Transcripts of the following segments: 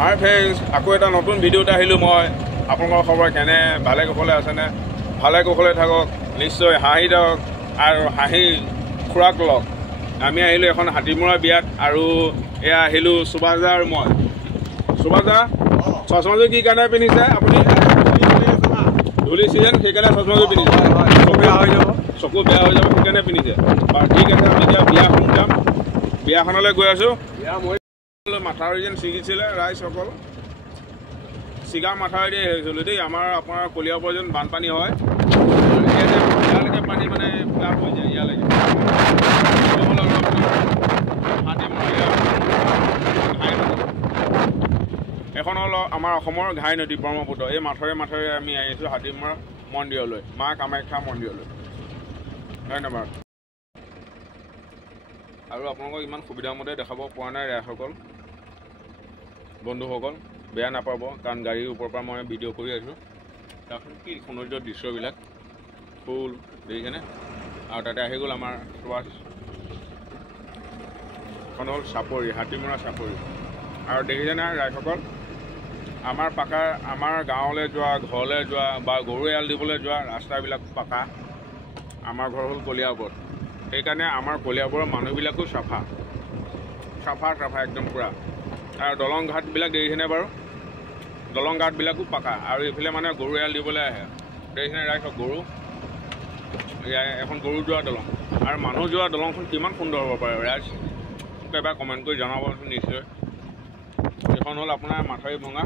হাই friends, আকৌ এটা নতুন ভিডিঅ'ত আহিলোঁ মই। আপোনালোকৰ খবৰ কেনে? ভালে কুশলে আছেনে? ভালে কুশলে থাকক, নিশ্চয় হাঁহি থাকক আৰু হাঁহি খোৰাক লওক। আমি আহিলোঁ এখন হাতীমৰা বিয়াত আৰু এয়া আহিলোঁ সুভাষ দা আৰু মই। সুভাষ দা, চশমাযোৰ কি কাৰণে পিন্ধিছে আপুনি? ধূলি ছিজন, সেইকাৰণে চশমাযোৰ পিন্ধিছে। চকু বেয়া হৈ যাব সেইকাৰণে পিন্ধিছে। বাৰু ঠিক আছে, আমি এতিয়া বিয়াখন যাম। বিয়াখনলৈ গৈ আছোঁ। মাথাউৰি যেন ছিগিছিলে ৰাইজসকল, ছিগা মাথাউৰি আহিছিলোঁ দেই। আপোনাৰ কলিয়াবৰ যেন বানপানী হয়, ইয়ালৈকে পানী মানে প্লাব হৈ যায় ইয়ালৈকে। এখন হ'ল আমাৰ অসমৰ ঘাই নদী ব্ৰহ্মপুত্ৰ। এই মাথাউৰি আমি আহিছোঁ হাতীমৰা মন্দিৰলৈ, মা কামাখ্যা মন্দিৰলৈ। ধন্যবাদ। আৰু আপোনালোকক ইমান সুবিধামতে দেখাব পৰা নাই ৰাইজসকল, বন্ধুসকল বেয়া নাপাব, কাৰণ গাড়ীৰ ওপৰৰ পৰা মই ভিডিঅ' কৰি আছোঁ। তাৰপিছত কি সৌন্দৰ্য দৃশ্যবিলাক, ফুল দেখিছেনে? আৰু তাতে আহি গ'ল আমাৰ সুভাষ। এখন হ'ল চাপৰি, হাতীমৰা চাপৰি। আৰু দেখিছেনে ৰাইজসকল, আমাৰ গাঁৱলৈ যোৱা, ঘৰলৈ যোৱা বা গৰু এৰাল দিবলৈ যোৱা ৰাস্তাবিলাক পাকা। আমাৰ ঘৰ হ'ল কলিয়াবৰত, সেইকাৰণে আমাৰ কলিয়াবৰৰ মানুহবিলাকো চাফা একদম পূৰা। আৰু দলং ঘাটবিলাক দেখিছেনে বাৰু? দলং ঘাটবিলাকো পাকা। আৰু এইফালে মানে গৰু এৰাল দিবলৈ আহে, দেখিছেনে ৰাইজ? গৰু, এখন গৰু যোৱা দলং আৰু মানুহ যোৱা দলংখন কিমান সুন্দৰ হ'ব পাৰে ৰাইজ? মোক এবাৰ কমেণ্ট কৰি জনাবচোন নিশ্চয়। এইখন হ'ল আপোনাৰ মাথাউৰি ভঙা,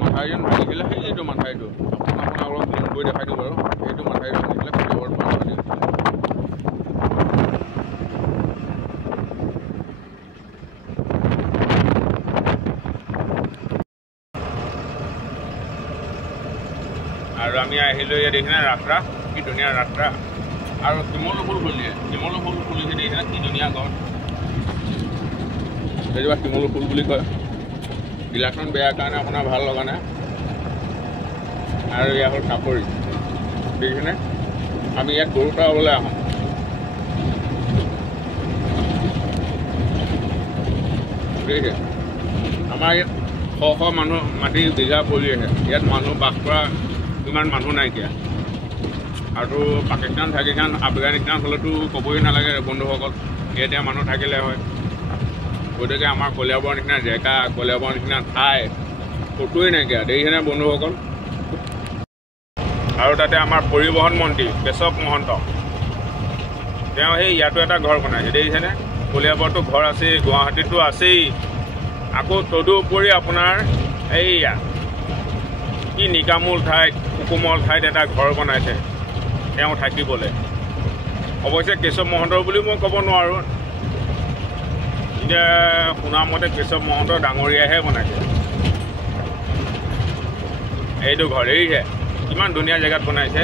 মাথাউৰি যেন ভাঙিছিলে। সেইটো মাথাউৰিটো আপোনাক অলপ জুম কৰি দেখাই দিওঁ বাৰু। সেইটো মাথাউৰিটো ভাঙিছিলে কলিয়াবৰত বানপানী। আৰু আমি আহিলোঁ ইয়াত দেখিছেনে ৰাস্তা, কি ধুনীয়া ৰাস্তা। আৰু শিমলু ফুল ফুলিছে, শিমলু ফুল ফুলিছে দেখিছেনে? কি ধুনীয়া গছ, সেইজোপা শিমলু ফুল বুলি কয়। গিলাচখন বেয়া কাৰণে আপোনাৰ ভাল লগা নাই। আৰু এয়া হ'ল চাপৰি, দেখিছেনে? আমি ইয়াত গৰু চৰাবলৈ আহোঁ। দেখিছে, আমাৰ ইয়াত শ মানুহ মাটি বিঘা পৰি আছে। ইয়াত মানুহ বাস কৰা ইমান মানুহ নাইকিয়া। আৰু পাকিস্তান চাকিস্তান আফগানিস্তান হ'লেতো ক'বই নালাগে বন্ধুসকল, ইয়াতে মানুহ থাকিলে হয়। গতিকে আমাৰ কলিয়াবৰৰ নিচিনা জেগা, কলিয়াবৰৰ নিচিনা ঠাই ক'তোৱেই নাইকিয়া, দেখিছেনে বন্ধুসকল? আৰু তাতে আমাৰ পৰিবহণ মন্ত্ৰী কেশৱ মহন্ত, তেওঁ সেই ইয়াতো এটা ঘৰ বনাইছে, দেখিছেনে? কলিয়াবৰতো ঘৰ আছেই, গুৱাহাটীতো আছেই, আকৌ তদুপৰি আপোনাৰ এইয়া কি নিকামূল ঠাইত, সুকোমল ঠাইত এটা ঘৰ বনাইছে তেওঁ থাকিবলৈ। অৱশ্যে কেশৱ মহন্তৰ বুলি মই ক'ব নোৱাৰোঁ, এতিয়া শুনামতে কেশৱ মহন্ত ডাঙৰীয়াহে বনাইছে এইটো ঘৰ। এৰিছে কিমান ধুনীয়া জেগাত বনাইছে,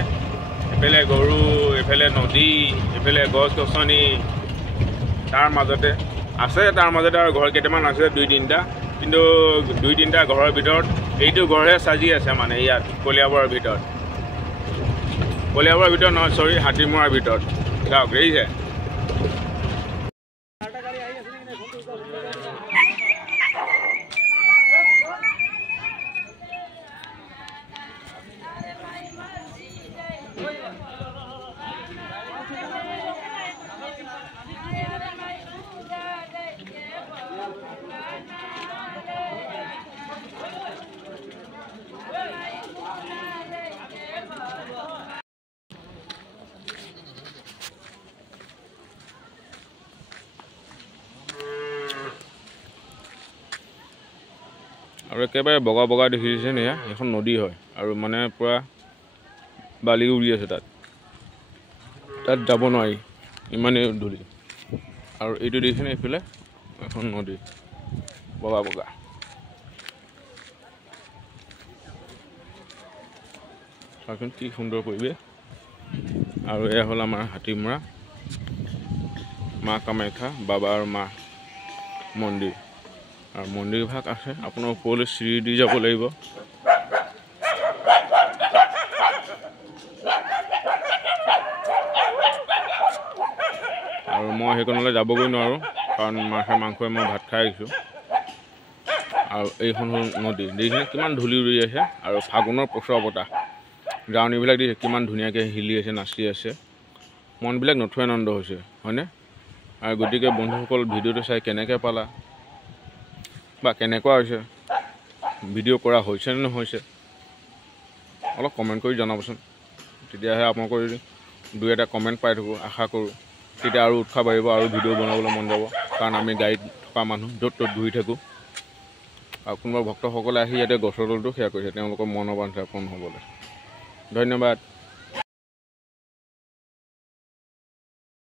এইফালে গৰু, এইফালে নদী, এইফালে গছ গছনি, তাৰ মাজতে আৰু ঘৰ কেইটামান আছে 2-3টা, কিন্তু 2-3টা ঘৰৰ ভিতৰত এইটো ঘৰহে সাজি আছে মানে ইয়াত কলিয়াবৰৰ ভিতৰত। কলিয়াবৰৰ ভিতৰত নহয়, চৰি, হাতীমৰাৰ ভিতৰত। যাওক, দেখিছে? আৰু একেবাৰে বগা বগা দেখিছে এয়া এখন নদী হয়, আৰু মানে পূৰা বালি উৰি আছে তাত যাব নোৱাৰি, ইমানেই ধূলি। আৰু এইটো দেখিছেনে? এইফালে এখন নদী বগা বগা। চাওকচোন কি সুন্দৰ পৰিৱেশ। আৰু এয়া হ'ল আমাৰ হাতীমৰা মা কামাখ্যা বাবা আৰু মা মন্দিৰ। আৰু মন্দিৰভাগ আছে আপোনাৰ ওপৰলৈ চিৰি দি যাব লাগিব। আৰু মই সেইকণলৈ যাবগৈ নোৱাৰোঁ। কাৰণ মাছে মাংসই মই ভাত খাই আহিছোঁ। আৰু এইখন হ'ল নদী, দেখিছেনে কিমান ধূলি উৰি আছে আৰু ফাগুনৰ পচোৱা বতাহ জাৱনীবিলাক দিছে কিমান ধুনীয়াকৈ হিলি আছে, নাচি আছে, মনবিলাক নথৈ আনন্দ হৈছে হয়নে? আৰু গতিকে বন্ধুসকল ভিডিঅ'টো চাই কেনেকৈ পালা বা কেনেকুৱা হৈছে, ভিডিঅ' কৰা হৈছে নে নহৈছে অলপ কমেণ্ট কৰি জনাবচোন। তেতিয়াহে আপোনালোকৰ যদি দুই এটা কমেণ্ট পাই থাকোঁ আশা কৰোঁ, তেতিয়া আৰু উৎসাহ বাঢ়িব আৰু ভিডিঅ' বনাবলৈ মন যাব। কাৰণ আমি গাড়ীত থকা মানুহ য'ত ত'ত ঘূৰি থাকোঁ আৰু কোনোবা ভক্তসকলে আহি ইয়াতে গছৰ তলটো সেয়া কৰিছে তেওঁলোকৰ মনৰ বাঞ্ছা পূৰ্ণ হ'বলৈ। ধন্যবাদ।